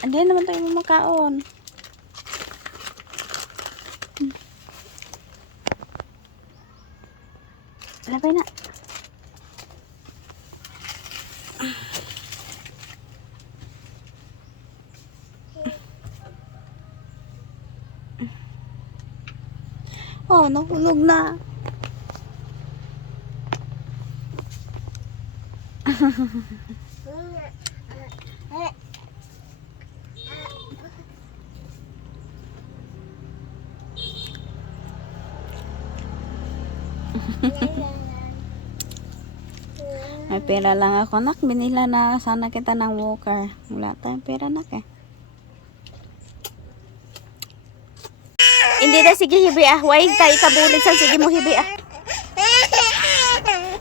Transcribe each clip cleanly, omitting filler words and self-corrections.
Andiyan naman tayo makaon. Labay na. Oh, nahulog na. May pera lang ako, nak. Binila na sana kita ng walker. Wala tayong pera, nak, eh. Hindi na sige hibi ah. Way tayo kabulig sa sige mo hibi ah.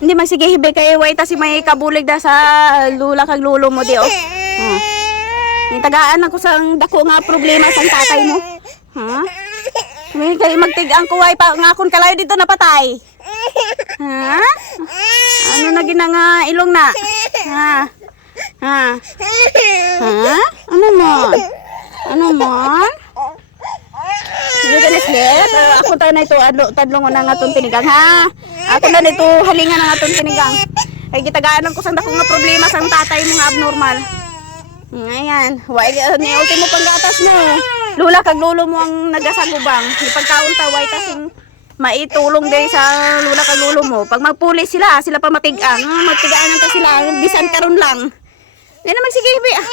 Hindi magsige hibi kay way ta si may kabulig da sa lula kag lulo mo di oh. Yung tagaan ako sang dako nga problema sang tatay mo. Ha? May kay magtig-ang kuway pa ngakon kalayo dito napatay. Ha? Ano na ginanga ilong na? Ha? Ha? Ha? Ano mo? Ano mo? Sige ganis let. Ako tayo na ito tadlong na nga itong tinigang ha. Ako na ito halingan na nga itong tinigang. Ay gitagaan ko sang dako nga problema sang tatay mo nga abnormal. Ngayon, way ni ultimo panggatas mo. Lula kag lolo mo ang nagasagubang. Ipagkaon ta way tasing maitulong din sa lula kag lolo mo. Pag magpulis sila pa matigang. Magtigaan ta sila bisan karon lang. Di na magsigibi ah.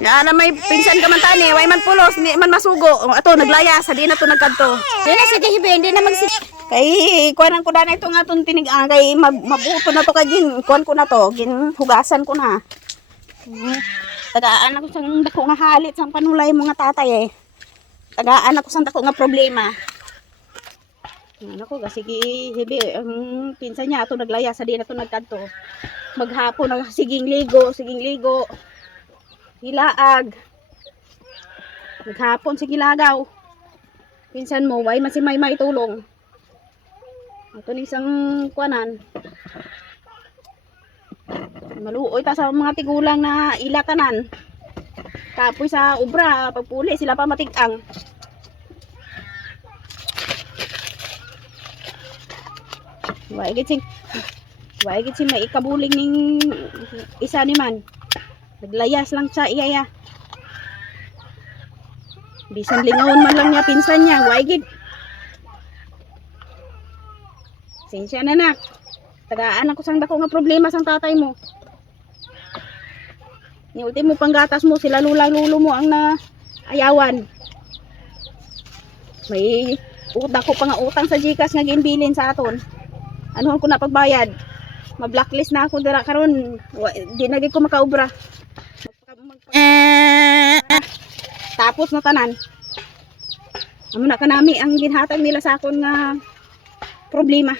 Ya na may pinsan ka man tani, way man pulos, ni man masugo. Ato naglaya sa di na to nagkadto. Di na sige hibi, hindi na magsig. Kay kuanan ko na ito nga tong tinigang kay mabuto na to kay gin kuan ko na to, gin hugasan ko na. Tagaan ako sang dako nga halit sang panulay mga tatay eh. Tagaan ako sang dako nga problema. Ano ko sige hibi ang pinsan niya ato naglaya sa di na to nagkadto. Maghapon na siging ligo. Hilaag. Maghapon sige lagaw. Pinsan mo way man si may tulong. Ato ni isang kuanan. Maluoy ta sa mga tigulang na ilatanan. Kapoy sa obra pagpuli sila pa matigang. Way gid sing may ikabuling ning isa ni man. Naglayas lang siya iyaya. Bisan lingon man lang niya pinsan niya. Waigid. Sensya na nak. Tagaan ako sang dako nga problema sang tatay mo. Ni ultimo panggatas mo sila lulo mo ang naayawan. May dako pa nga utang sa GCash nga ginbilin sa aton. Anuhon ko na pagbayad. Ma-blacklist na ako dira karon. Di na gid ko makaobra. Tapos na tanan. Amo na kanami ang ginhatag nila sa akon nga problema.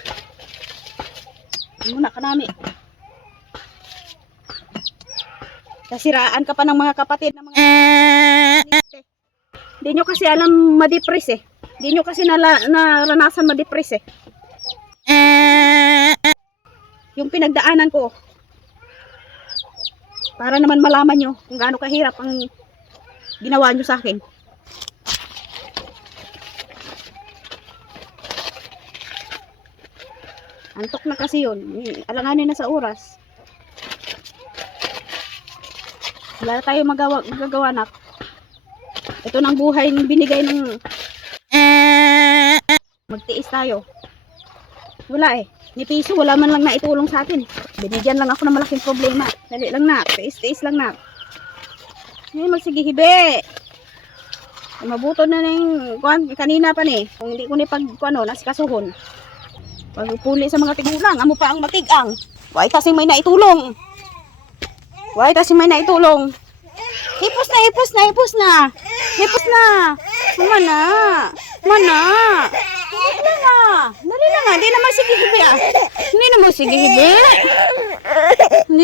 Amo na kanami. Kasiraan ka pa ng mga kapatid ng mga Di nyo kasi alam ma-depress eh. Di nyo kasi naranasan ma-depress eh. Yung pinagdaanan ko para naman malaman nyo kung gaano kahirap ang ginawa nyo sa akin. Antok na kasi yun. Alanganin na sa oras. Wala na tayo magagawa nak. Ito ng buhay ng binigay ng magtiis tayo. Wala eh. Ni piso wala man lang naitulong sa atin. Binigyan lang ako ng malaking problema. Dali lang na. Tiis lang na. Ngayon magsige hibe. Mabuto na ng kanina pa ni. Kung hindi ko ni nasikasuhon. Pagpuli sa mga tigulang, amo pa ang matigang. Way tasing may naitulong. Hipos na. Dali na nga. Hindi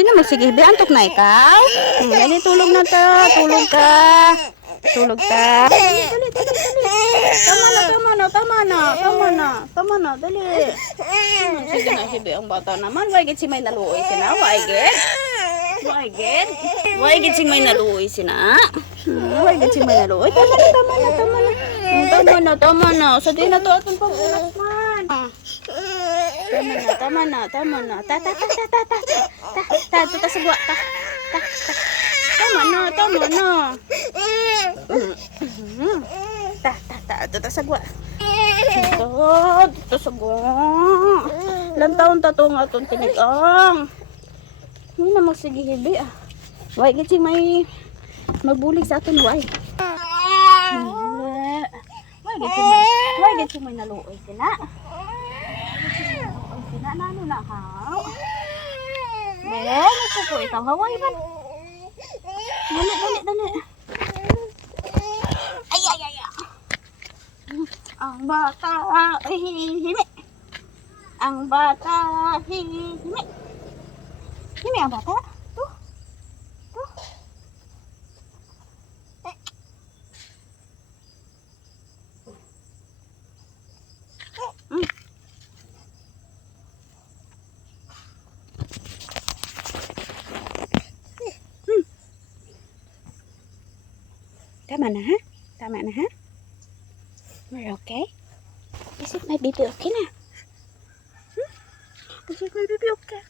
na magsigihibi. Antok na ikaw. Dali tulog na ta. Tulog ka. Tulog ta. Dali, dali, dali, dali. Tama na, tama na, tama na, tama na, tama na, dali. Sige na, sige ang bata naman. Why gid si may naluoy sina? Why gid? Why gid? Why gid si may naluoy sina? Why gid si may naluoy? Tama na, tama na, tama na. Tama na, tama na. Sa di na to atong pag-ulas man. Tama na, tama na, tama na. Ta, ta, ta, ta, ta, ta, ta, ta, ta, sagwa, ta, ta, ta. Tama na, tama na. Ta, ta, ta, ta, ta, sagwa. Ta, sagwa. Ilang taon ta to nga itong tinigang. Hindi na magsigihibi ah. Why kasi may magbulig sa atin, why? Why kasi may naluoy sila? Sina na ano na ha? Ben, ito po ikaw haway ba? Dali, dali, dali. Ay, ay, ay, ay. Ang bata hihimi. Ang bata hihimi. Himi ang bata. Tuh. Tuh. Tama na ha? Tama na ha? We're okay? Is it my baby okay na? Is it my baby okay?